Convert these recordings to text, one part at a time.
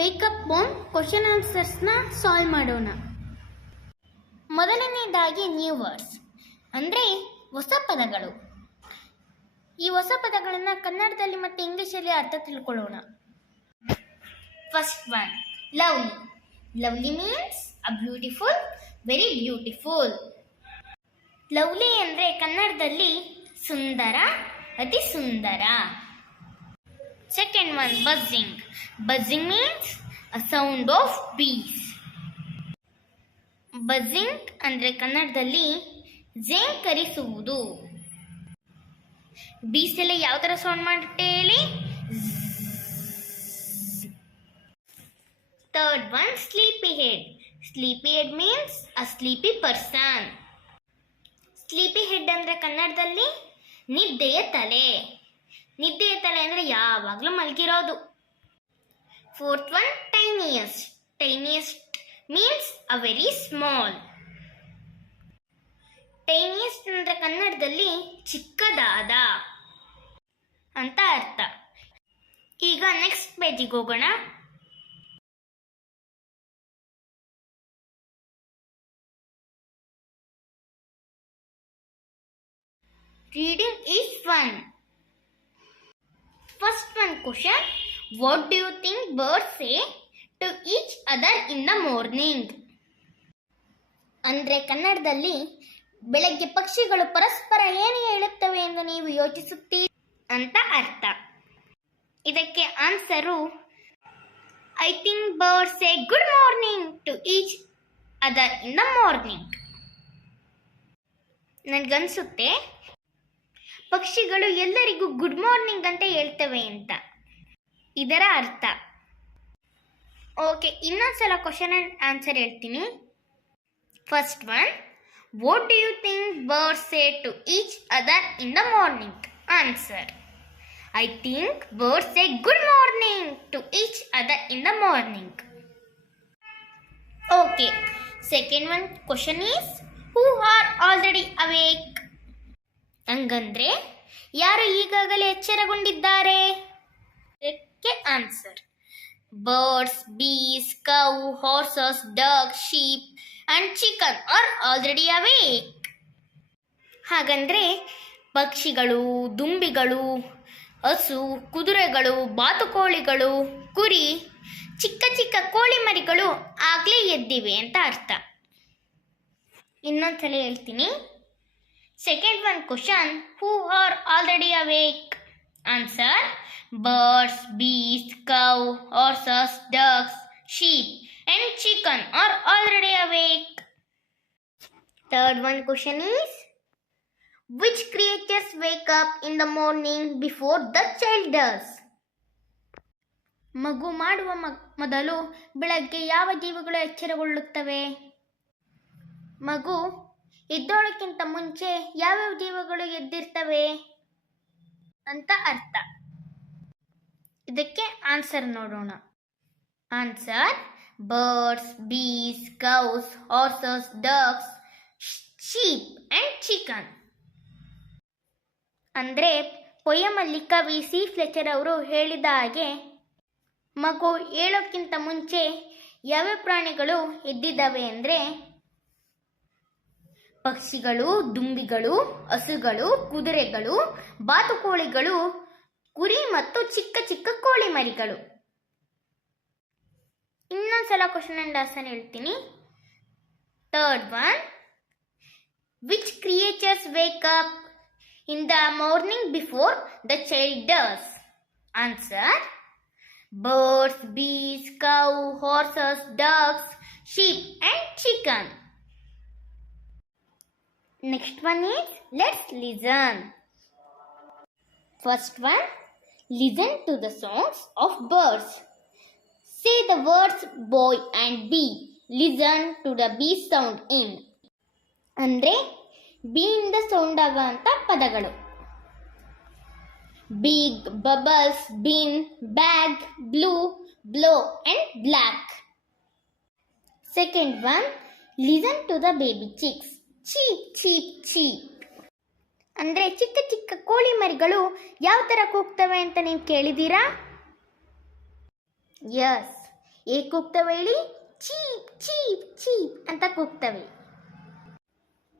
Wake up on question ಆನ್ಸರ್ಸ್ನ solve ಮಾಡೋಣ. ಮೊದಲನೇದಾಗಿ new words ಅಂದರೆ ಹೊಸ ಪದಗಳು. ಈ ಹೊಸ ಪದಗಳನ್ನು ಕನ್ನಡದಲ್ಲಿ ಮತ್ತು ಇಂಗ್ಲಿಷಲ್ಲಿ ಅರ್ಥ ತಿಳ್ಕೊಳ್ಳೋಣ. First one, lovely. Lovely means a beautiful, very beautiful. Lovely ಅಂದರೆ ಕನ್ನಡದಲ್ಲಿ ಸುಂದರ, ಅತಿ ಸುಂದರ. Second one, buzzing. Buzzing means a sound of bees. Buzzing ಅಂದರೆ ಕನ್ನಡದಲ್ಲಿ ಝೇಂಕರಿಸುವುದು. ಬೀಸ್ ಎಲ್ಲ ಯಾವ ಥರ ಸೌಂಡ್ ಮಾಡುತ್ತೆ ಹೇಳಿ? Third one, sleepy head. Sleepy head means a sleepy person. Sleepy head ಅಂದರೆ ಕನ್ನಡದಲ್ಲಿ ನಿದ್ದೆಯ ತಲೆ. ನಿದ್ದೆಯ ತಲೆ ಅಂದರೆ ಯಾವಾಗಲೂ ಮಲಗಿರೋದು. Fourth one, tiniest. Tiniest means a very small. Tiniest ಅಂದರೆ ಕನ್ನಡದಲ್ಲಿ ಚಿಕ್ಕದಾದ ಅಂತ ಅರ್ಥ. ಈಗ ನೆಕ್ಸ್ಟ್ ಪೇಜಿಗೆ ಹೋಗೋಣ. Reading is fun. First one question. What do you think birds say to each other in the morning? ಅಂದರೆ ಕನ್ನಡದಲ್ಲಿ ಬೆಳಗ್ಗೆ ಪಕ್ಷಿಗಳು ಪರಸ್ಪರ ಏನು ಹೇಳುತ್ತವೆ ಎಂದು ನೀವು ಯೋಚಿಸುತ್ತೀರಿ ಅಂತ ಅರ್ಥ. ಇದಕ್ಕೆ answer I think birds say good morning to each other in the morning. ನನಗನ್ಸುತ್ತೆ ಪಕ್ಷಿಗಳು ಎಲ್ಲರಿಗೂ ಗುಡ್ ಮಾರ್ನಿಂಗ್ ಅಂತ ಹೇಳ್ತವೆ ಅಂತ ಇದರ ಅರ್ಥ. ಓಕೆ, ಇನ್ನೊಂದ್ಸಲ ಕ್ವಶನ್ ಆ್ಯಂಡ್ ಆನ್ಸರ್ ಹೇಳ್ತೀನಿ. First one, what do you think birds say to each other in the morning? Answer I think birds say good morning to each other in the morning. Okay, second one question is who are already awake? ಹಂಗಂದ್ರೆ ಯಾರು ಈಗಾಗಲೇ ಎಚ್ಚರಗೊಂಡಿದ್ದಾರೆ? ಇದಕ್ಕೆ answer birds, bees, cow, horses, duck, sheep and chicken are already awake. ಹಾಗಂದ್ರೆ ಪಕ್ಷಿಗಳು, ದುಂಬಿಗಳು, ಹಸು, ಕುದುರೆಗಳು, ಬಾತುಕೋಳಿಗಳು, ಕುರಿ, ಚಿಕ್ಕ ಚಿಕ್ಕ ಕೋಳಿ ಮರಿಗಳು ಆಗಲೇ ಎದ್ದಿವೆ ಅಂತ ಅರ್ಥ. ಇನ್ನೊಂದ್ಸಲ ಹೇಳ್ತೀನಿ. Second one question, who are already awake? Answer birds, bees, cow, horses, ducks, sheep and chicken are already awake. Third one question is, which creatures wake up in the morning before the child does? ಮಗು ಮಾಡುವ ಮೊದಲು ಬೆಳಗ್ಗೆ ಯಾವ ಜೀವಿಗಳು ಎಚ್ಚರಗೊಳ್ಳುತ್ತವೆ? ಮಗು ಎದ್ದೋಳಕ್ಕಿಂತ ಮುಂಚೆ ಯಾವ್ಯಾವ ಜೀವಗಳು ಎದ್ದಿರ್ತವೆ ಅಂತ ಅರ್ಥ. ಇದಕ್ಕೆ ಆನ್ಸರ್ ನೋಡೋಣ. Answer birds, bees, cows, horses, ducks, sheep and chicken. ಅಂದರೆ ಪೊಯಮಲ್ಲಿ ಕವಿ ಸಿ ಫ್ಲೆಚರ್ ಅವರು ಹೇಳಿದ ಹಾಗೆ ಮಗು ಹೇಳೋಕ್ಕಿಂತ ಮುಂಚೆ ಯಾವ್ಯಾವ ಪ್ರಾಣಿಗಳು ಎದ್ದಿದ್ದಾವೆ ಅಂದರೆ ಪಕ್ಷಿಗಳು, ದುಂಬಿಗಳು, ಹಸುಗಳು, ಕುದುರೆಗಳು, ಬಾತುಕೋಳಿಗಳು, ಕುರಿ ಮತ್ತು ಚಿಕ್ಕ ಚಿಕ್ಕ ಕೋಳಿ ಮರಿಗಳು. ಇನ್ನೊಂದ್ಸಲ ಕ್ವಶನ್ ಅಂಡ್ ಆನ್ಸರ್ ಹೇಳ್ತೀನಿ. Third one, which creatures wake up in the morning before the child does? Answer birds, bees, cow, horses, ducks, sheep and chicken. Next one is, let's listen. First one, listen to the songs of birds. Say the words boy and bee. Listen to the bee sound in. ಅಂದ್ರೆ B ಇಂದ sound ಆಗುವಂತ ಪದಗಳು. Big, bubbles, bin, bag, blue, blow and black. Second one, listen to the baby chicks. Cheep cheep cheep ಅಂದರೆ ಚಿಕ್ಕ ಚಿಕ್ಕ ಕೋಳಿ ಮರಿಗಳು ಯಾವ ಥರ ಕೂಗ್ತವೆ ಅಂತ ನೀವು ಕೇಳಿದ್ದೀರಾ? ಯಸ್, ಹೇಗೆ ಕೂಗ್ತವೆ ಹೇಳಿ? ಚೀಪ್ ಚೀಪ್ ಚೀಪ್ ಅಂತ ಕೂಗ್ತವೆ.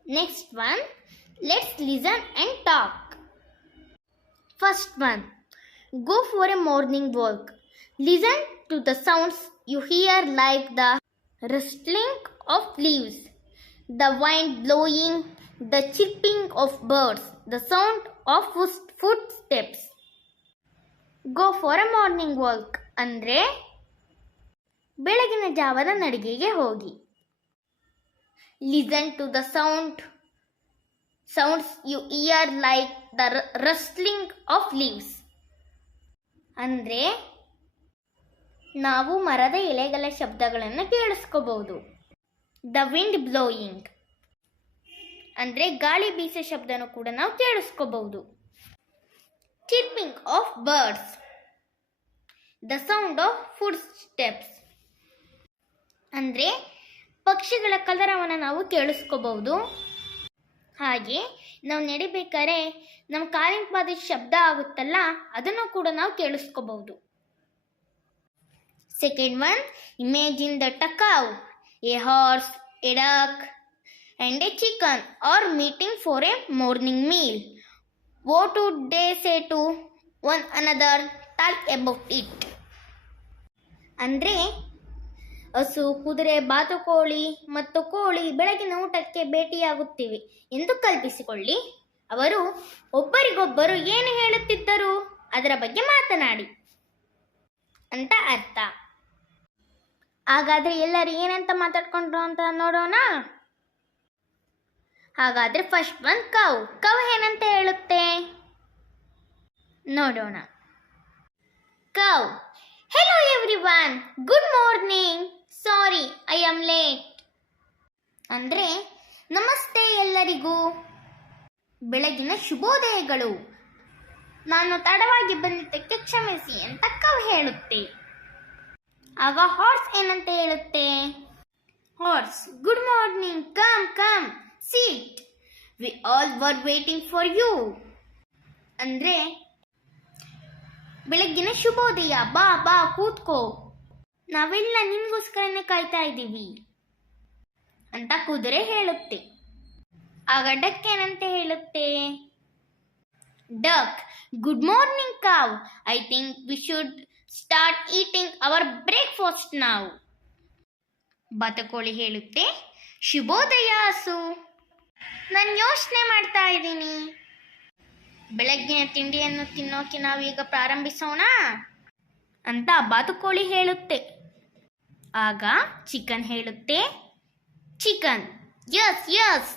Next one, let's listen and talk. First one, go for a morning walk. Listen to the sounds you hear, like the rustling of leaves, the wind blowing, the chirping of birds, the sound of footsteps. Go for a morning walk ಅಂದರೆ ಬೆಳಗಿನ ಜಾವದ ನಡಿಗೆಗೆ ಹೋಗಿ. Listen to the sounds you hear, like the rustling of leaves. ಅಂದರೆ ನಾವು ಮರದ ಎಲೆಗಳ ಶಬ್ದಗಳನ್ನು ಕೇಳಿಸ್ಕೋಬಹುದು. The wind blowing ಅಂದರೆ ಗಾಳಿ ಬೀಸೋ ಶಬ್ದನೂ ಕೂಡ ನಾವು ಕೇಳಿಸ್ಕೋಬಹುದು. Chirping of birds, the sound of footsteps ಅಂದರೆ ಪಕ್ಷಿಗಳ ಕಲರವನ್ನು ನಾವು ಕೇಳಿಸ್ಕೋಬಹುದು. ಹಾಗೆ ನಾವು ನಡಿಬೇಕಾದ್ರೆ ನಮ್ಮ ಕಾಲಿನ ಪಾದ ಶಬ್ದ ಆಗುತ್ತಲ್ಲ, ಅದನ್ನು ಕೂಡ ನಾವು ಕೇಳಿಸ್ಕೋಬಹುದು. Second one, imagine that a cow, a horse, a duck and a chicken are meeting for a morning meal. What would they say to one another, talk about it. ಅಂದರೆ ಹಸು, ಕುದುರೆ, ಬಾತುಕೋಳಿ ಮತ್ತು ಕೋಳಿ ಬೆಳಗಿನ ಊಟಕ್ಕೆ ಭೇಟಿಯಾಗುತ್ತಿವೆ ಎಂದು ಕಲ್ಪಿಸಿಕೊಳ್ಳಿ. ಅವರು ಒಬ್ಬರಿಗೊಬ್ಬರು ಏನು ಹೇಳುತ್ತಿದ್ದರು ಅದರ ಬಗ್ಗೆ ಮಾತನಾಡಿ ಅಂತ ಅರ್ಥ. ಹಾಗಾದರೆ ಎಲ್ಲರೂ ಏನಂತ ಮಾತಾಡ್ಕೊಂಡ್ರು ಅಂತ ನೋಡೋಣ. ಹಾಗಾದರೆ ಫಸ್ಟ್ ಒನ್, ಕೌ ಏನಂತ ಹೇಳುತ್ತೆ ನೋಡೋಣ. Cow, hello everyone, good morning, sorry I am late. ಅಂದರೆ ನಮಸ್ತೆ ಎಲ್ಲರಿಗೂ, ಬೆಳಗಿನ ಶುಭೋದಯಗಳು, ನಾನು ತಡವಾಗಿ ಬಂದಿದ್ದಕ್ಕೆ ಕ್ಷಮಿಸಿ ಅಂತ ಕೌ ಹೇಳುತ್ತೆ. ಆಗ ಹಾರ್ಸ್ ಏನಂತ ಹೇಳುತ್ತೆ? Horse, good morning, come come sit, we all were waiting for you. ಅಂದರೆ ಬೆಳಗ್ಗಿನ ಶುಭೋದಯ, ಬಾ ಬಾ ಕೂತ್ಕೋ, ನಾವೆಲ್ಲ ನಿನ್ಗೋಸ್ಕರನೇ ಕಾಯ್ತಾ ಇದ್ದೀವಿ ಅಂತ ಕುದುರೆ ಹೇಳುತ್ತೆ. ಆಗ ಡಕ್ ಏನಂತ ಹೇಳುತ್ತೆ? Duck, good morning cow, I think we should start eating our breakfast now. ಬಾತುಕೋಳಿ ಹೇಳುತ್ತೆ, ಶುಭೋದಯ ಹಸು, ನಾನು ಯೋಚನೆ ಮಾಡ್ತಾ ಇದ್ದೀನಿ, ಬೆಳಗ್ಗಿನ ತಿಂಡಿಯನ್ನು ತಿನ್ನೋಕೆ ನಾವೀಗ ಪ್ರಾರಂಭಿಸೋಣ ಅಂತ ಬಾತುಕೋಳಿ ಹೇಳುತ್ತೆ. ಆಗ ಚಿಕನ್ ಹೇಳುತ್ತೆ, chicken, yes yes,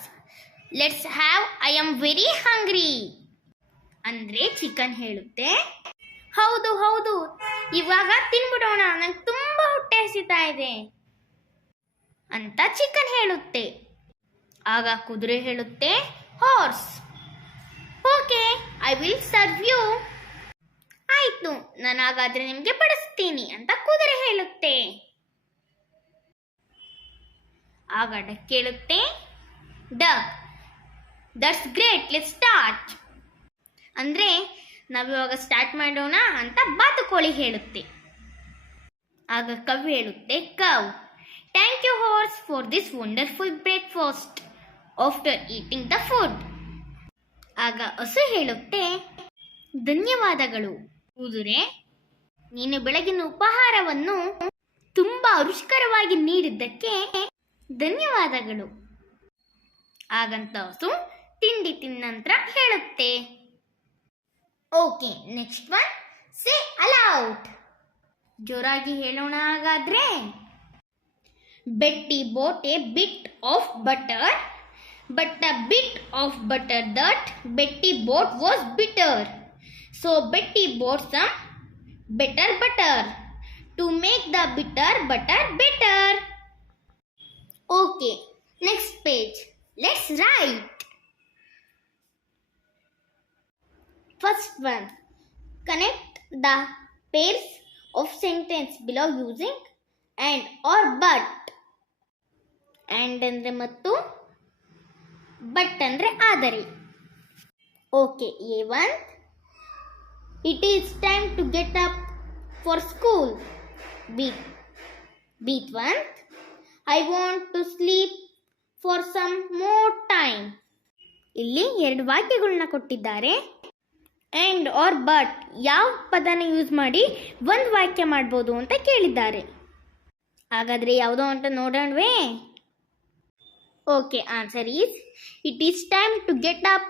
let's have, I am very hungry. ಅಂದರೆ ಚಿಕನ್ ಹೇಳುತ್ತೆ, ಹೌದು ಹೌದು, ಇವಾಗ ತಿನ್ಬಿಡೋಣ, ನಂಗೆ ತುಂಬ ಹೊಟ್ಟೆ ಹಸಿತಾ ಇದೆ ಅಂತ ಚಿಕನ್ ಹೇಳುತ್ತೆ. ಆಗ ಕುದುರೆ ಹೇಳುತ್ತೆ, horse, okay I will serve you. ಆಯಿತು, ನಾನು ಹಾಗಾದರೆ ನಿಮಗೆ ಬಡಿಸ್ತೀನಿ ಅಂತ ಕುದುರೆ ಹೇಳುತ್ತೆ. ಆಗ ಡಕ್ ಕೇಳುತ್ತೆ, duck, that's great, let's start. ಅಂದರೆ ನಾವಿವಾಗ ಸ್ಟಾರ್ಟ್ ಮಾಡೋಣ ಅಂತ ಬಾತುಕೋಳಿ ಹೇಳುತ್ತೆ. ಆಗ ಕೌ ಹೇಳುತ್ತೆ, cow, thank you horse for this wonderful breakfast after eating the food. ಆಗ ಹಸು ಹೇಳುತ್ತೆ, ಧನ್ಯವಾದಗಳು ಕುದುರೆ, ನೀನು ಬೆಳಗಿನ ಉಪಹಾರವನ್ನು ತುಂಬ ರುಚಿಕರವಾಗಿ ನೀಡಿದ್ದಕ್ಕೆ ಧನ್ಯವಾದಗಳು. ಹಾಗಂತ ಹಸು ತಿಂಡಿ ತಿಂದ ನಂತರ ಹೇಳುತ್ತೆ. Okay, next one, say aloud. ಜೋರಾಗಿ ಹೇಳೋಣ ಹಾಗಾದ್ರೆ. Betty bought a bit of butter, but the bit of butter that Betty bought was bitter. So Betty bought some better butter to make the bitter butter better. Okay, next page. Let's write. First one, connect the pairs of sentence below using and or but. And ಅಂದ್ರೆ ಮತ್ತು but ಅಂದ್ರೆ ಆದರೆ. Okay, A1, it is time to get up for school. B, B12, I want to sleep for some more time. ಇಲ್ಲಿ ಎರಡು ವಾಕ್ಯಗಳನ್ನ ಕೊಟ್ಟಿದ್ದಾರೆ. And R but ಯಾವ ಪದನ use ಮಾಡಿ ಒಂದು ವಾಕ್ಯ ಮಾಡ್ಬೋದು ಅಂತ ಕೇಳಿದ್ದಾರೆ. ಹಾಗಾದರೆ ಯಾವುದೋ ಅಂತ ನೋಡೋಣವೇ? Okay, answer is it is time to get up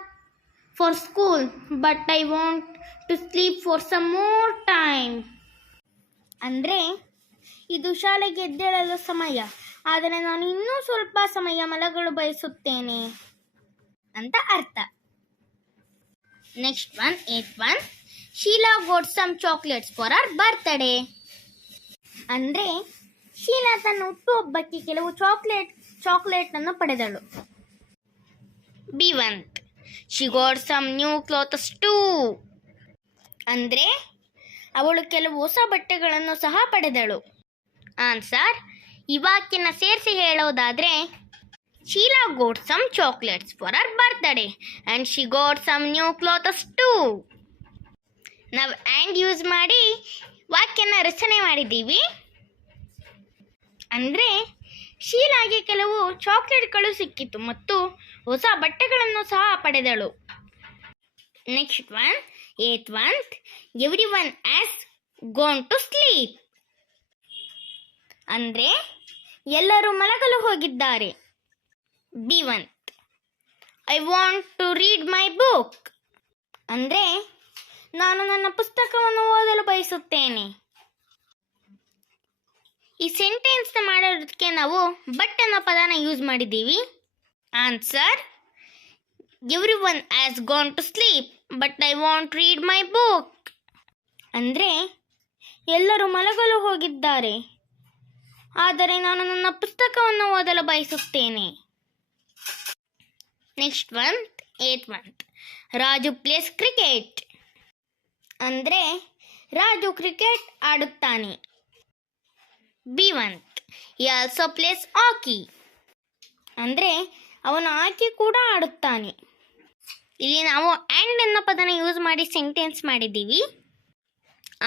for school but I want to sleep for some more time. ಅಂದರೆ ಇದು ಶಾಲೆಗೆ ಎದ್ದೇಳಲು ಸಮಯ, ಆದರೆ ನಾನು ಇನ್ನೂ ಸ್ವಲ್ಪ ಸಮಯ ಮಲಗಲು ಬಯಸುತ್ತೇನೆ ಅಂತ ಅರ್ಥ. Next one, 8th one, Sheela got some chocolates for hour birthday. ಅಂದರೆ ಶೀಲಾ ತನ್ನ ಹುಟ್ಟುಹಬ್ಬಕ್ಕೆ ಕೆಲವು ಚಾಕ್ಲೇಟನ್ನು ಪಡೆದಳು. B1, she got some new clothes too. ಅಂದರೆ ಅವಳು ಕೆಲವು ಹೊಸ ಬಟ್ಟೆಗಳನ್ನು ಸಹ ಪಡೆದಳು. ಆನ್ಸರ್, ಈ ವಾಕ್ಯನ ಸೇರಿಸಿ ಹೇಳೋದಾದರೆ Sheela got some chocolates for hour birthday and she got some new clothes too. ನಾವು ಆ್ಯಂಡ್ ಯೂಸ್ ಮಾಡಿ ವಾಕ್ಯನ ರಚನೆ ಮಾಡಿದ್ದೀವಿ. ಅಂದರೆ ಶೀಲಾಗೆ ಕೆಲವು ಚಾಕ್ಲೇಟ್ಗಳು ಸಿಕ್ಕಿತು ಮತ್ತು ಹೊಸ ಬಟ್ಟೆಗಳನ್ನು ಸಹ ಪಡೆದಳು. Next one, 8th one, everyone has gone to sleep. ಅಂದರೆ ಎಲ್ಲರೂ ಮಲಗಲು ಹೋಗಿದ್ದಾರೆ. B1, I want to read my book. ಅಂದರೆ ನಾನು ನನ್ನ ಪುಸ್ತಕವನ್ನು ಓದಲು ಬಯಸುತ್ತೇನೆ. ಈ ಸೆಂಟೆನ್ಸ್ನ ಮಾಡೋದಕ್ಕೆ ನಾವು ಬಟ್ ಅನ್ನೋ ಪದನ ಯೂಸ್ ಮಾಡಿದ್ದೀವಿ. Answer, everyone has gone to sleep but I want read my book. ಅಂದರೆ ಎಲ್ಲರೂ ಮಲಗಲು ಹೋಗಿದ್ದಾರೆ, ಆದರೆ ನಾನು ನನ್ನ ಪುಸ್ತಕವನ್ನು ಓದಲು ಬಯಸುತ್ತೇನೆ. Next one, 8th one, Raju plays cricket. ಅಂದರೆ ರಾಜು ಕ್ರಿಕೆಟ್ ಆಡುತ್ತಾನೆ. B1, he also plays hockey. ಅಂದರೆ ಅವನು ಹಾಕಿ ಕೂಡ ಆಡುತ್ತಾನೆ. ಇಲ್ಲಿ ನಾವು ಆ್ಯಂಡ್ ಅನ್ನೋ ಪದನ ಯೂಸ್ ಮಾಡಿ ಸೆಂಟೆನ್ಸ್ ಮಾಡಿದ್ದೀವಿ.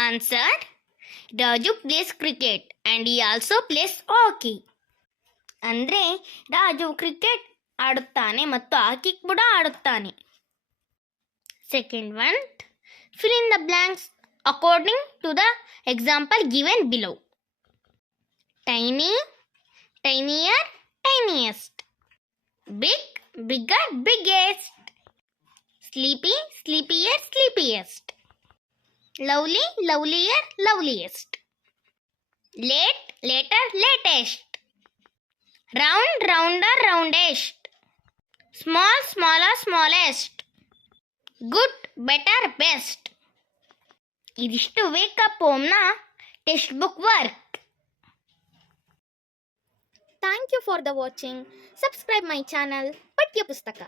Answer, Raju plays cricket and he also plays hockey. ಅಂದರೆ ರಾಜು ಕ್ರಿಕೆಟ್ ಆಡುತ್ತಾನೆ ಮತ್ತು ಹಾಕಿ ಕೂಡ ಆಡುತ್ತಾನೆ. Second one, fill in the blanks according to the example given below. Tiny, tinier, tiniest. Big, bigger, biggest. Sleepy, sleepier, sleepiest. Lovely, lovelier, loveliest. Late, later, latest. Round, rounder, roundest. Small, smaller, smallest. Good, better, best. ಇದಿಷ್ಟು wake up ಹೋಮ್ನ textbook work. Thank you for the watching. Subscribe my channel ಪಠ್ಯ ಪುಸ್ತಕ.